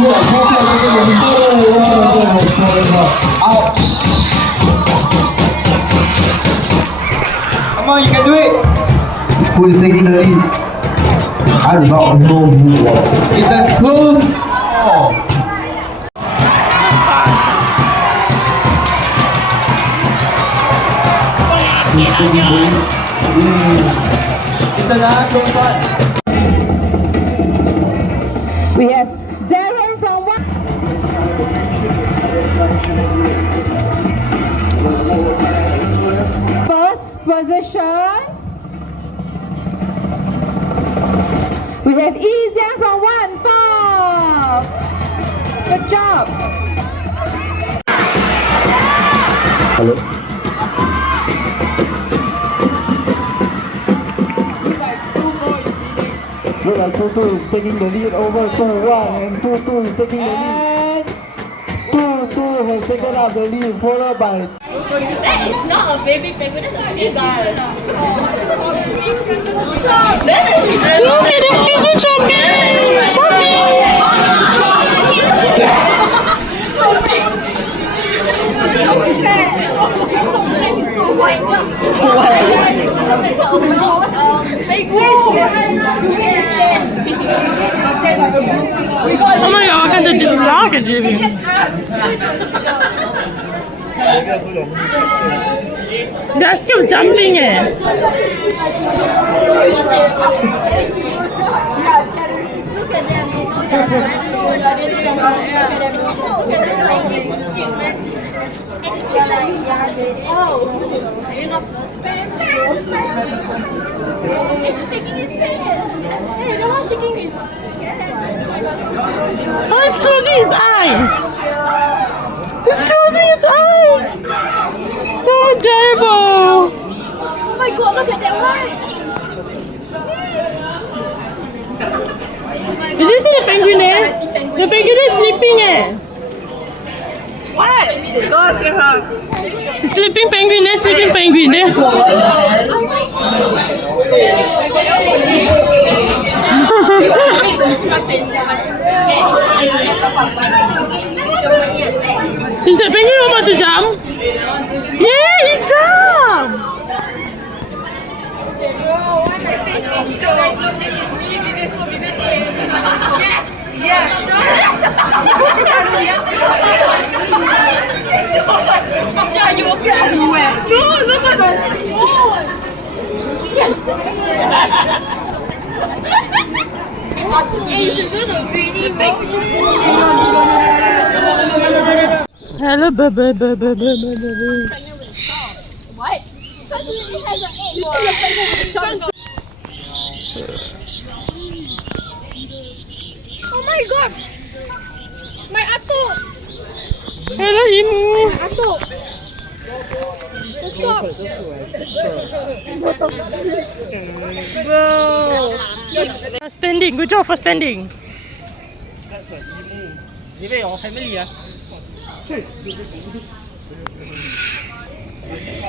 Yeah, perfect. Ouch. Come on, you can do it. Who is taking the lead? I do not know who was. It's a close call. Who's taking the lead? It's another close one. We have Darren from one. First position. We have Easian from 1-4. Good job. Hello. Looks like 2-4 is leading. Look like Tutu is taking the lead over 2-1 and Tutu is taking the lead. And Tutu has taken up the lead followed by That is not a baby penguin, that's a seagull. Look at the fish are jumping! So big! So fat! So fat, it's so white. Oh my god, what kind of vlog are you doing? They're still jumping eh. Look at them, they know they're Look at them. It's shaking its head. Hey, no one's shaking his head. Oh, he's closing his eyes. He's closing his eyes. So adorable. Oh my god, look at that one. Did you see the penguin there? The penguin is sleeping eh. What? Gosh, you're wrong. Sleeping penguin there, sleeping penguin there. Is the penguin about to jump? Yeah, he jumped! Yes! John, you appear everywhere. No, look at that. Hey, you should do the really big Hello, baby. What? It has an egg. Oh my god! My atuk! Hello, Imu. Atuk! What's up? Bro! Standing, good job for standing.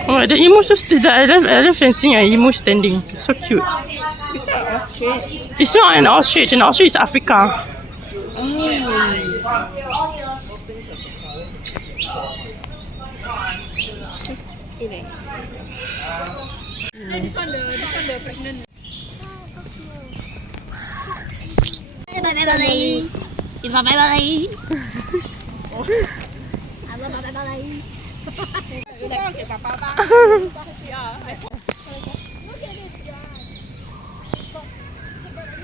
Oh, the emu so I love fencing and emu standing. It's so cute. It's not an ostrich. An ostrich is Africa. This one the pregnant. Bye-bye. It's my bye-bye. I love my bye-bye.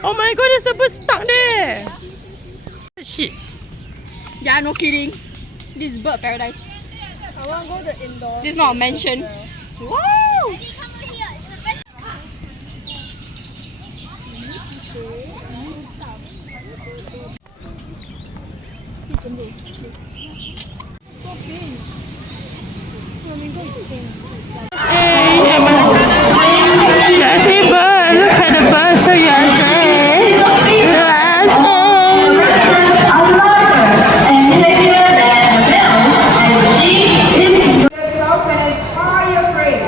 Oh my god, there's a bird stuck there. Shit. Yeah, no kidding. This is bird paradise. I want to go to indoor. This is not a mansion. Wow! That's a bird. Look at the bird. So yes.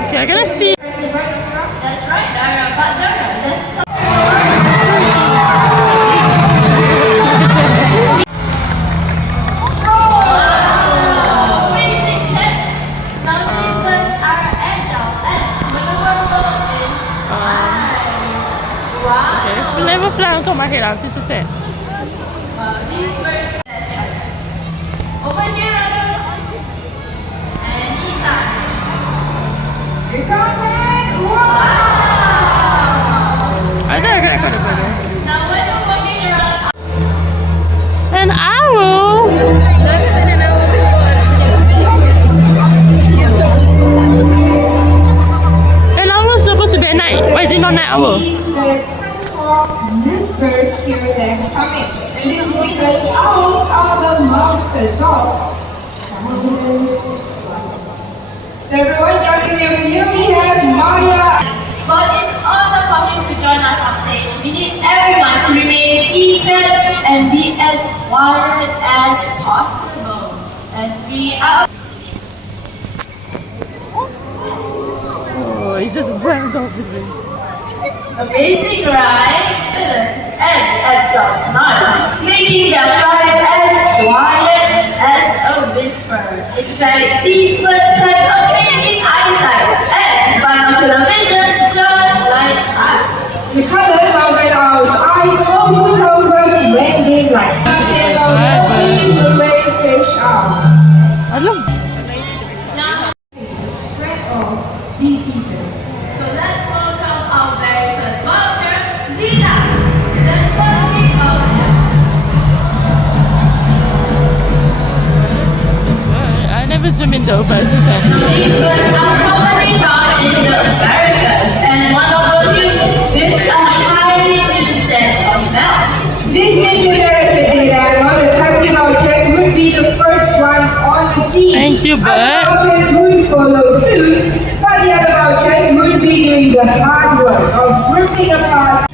Okay, I gotta see. down, sister said. These birds over here anytime. Wow! I think I gotta go to bed. Now when we're walking around, An owl? An owl is supposed to be at night. Why is it not night owl? Bird here they're coming. And this is because owls are the masters of silence. So everyone joining in with you, we have Maya. but in order for him to join us on stage, we need everyone to remain seated and be as quiet as possible as we are. Oh, he just went off with me. Amazing, right? And adds up smiles, making their flight as quiet as a whisper. In fact, these birds have amazing eyesight and binocular vision just like us. The colors of an owl's eyes also tells us when they like. They are only the way fish are. Alam. Now, Spread of these features. so let's welcome our very first vulture, Zina, the turkey vulture. I never swim in the birds. These birds are commonly found in the Americas, and one of the few with a highly tuned sense of smell. This means interestingly that one of the turkey vultures would be the first ones on the scene. Thank you, Other bird. vultures would follow suit, but the other vultures would be doing the hard work of ripping apart.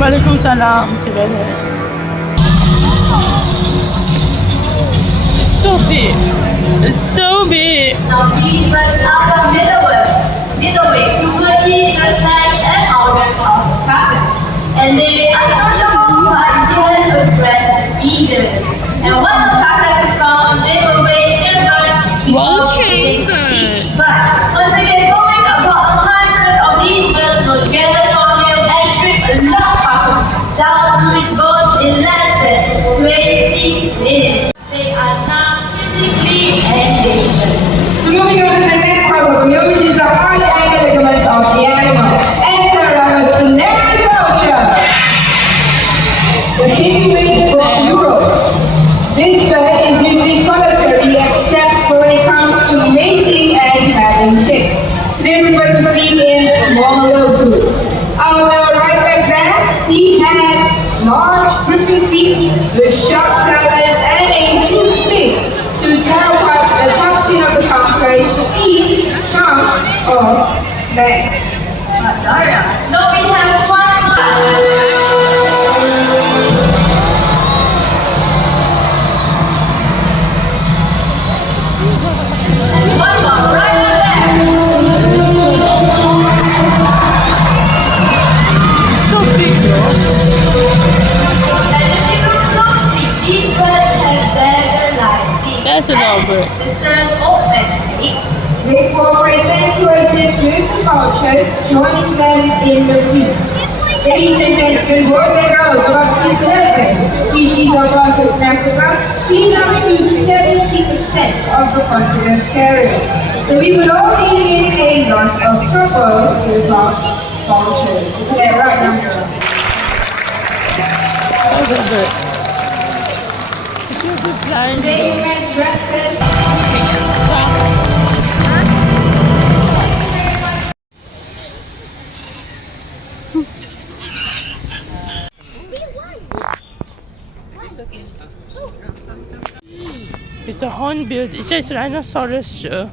Waalaikumsalam, Mr. Bennett. It's so big. It's so big. Now these birds are the middleweight who will eat the flag and organs of the carcass. And they are sociable but yet aggressive eaters. And once the carcass is found, they will wait and run Vulture bird. But once they get going, about 100 of these birds will gather from you and strip a long carcass down to its bones in less than 20 minutes. They are now physically endangered. So moving on to the next part of the video, which is the hard angle ligaments of the animal. Enter our Cinereid vulture, the heavyweight of Europe. This bird is usually solitary except when it comes to mating and having chicks. They prefer to feed in smaller groups. On the right back there, he has large gripping feet with sharp talons and a huge beak to tear apart the top skin of the carcass to eat chunks of legs. No, we have one more right there. So big, though. And if you look closely, these birds have dagger-like beaks. That's an owl bird. The stern open beaks. They cooperate and coexist with the vultures, joining them in the feast. The descendants can grow their growth to up to 11 species of vultures in Africa, feed up to 70% of the continent's carrier. So we would all be in a lot of trouble without vultures. Isn't that right, Nandra? Oh, that bird. Is she a good flying They bird? has raptors. It's a hornbill. It's just rhinoceros, sure.